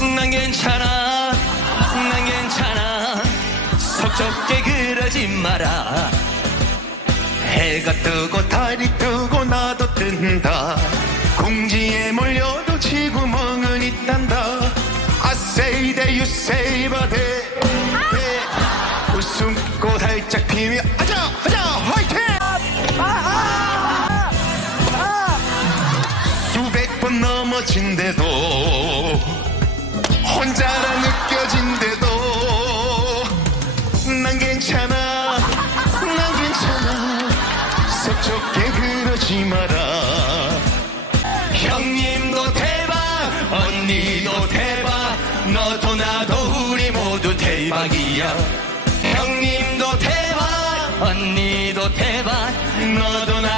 난 괜찮아 난 괜찮아 속좁게 그러지 마라 해가 뜨고 달이 뜨고 나도 뜬다 공지에 몰려도 지구멍은 있단다 I say that you say but. 웃음꽃 활짝 피며 하자 하자 화이팅 수백 번 넘어진대도 남자라 느껴진대도 난 괜찮아 난 괜찮아. 섭적게 그러지 마라. 형님도 대박 언니도 대박. 너도 나도 우리 모두 대박이야. 형님도 대박 언니도 대박. 너도 나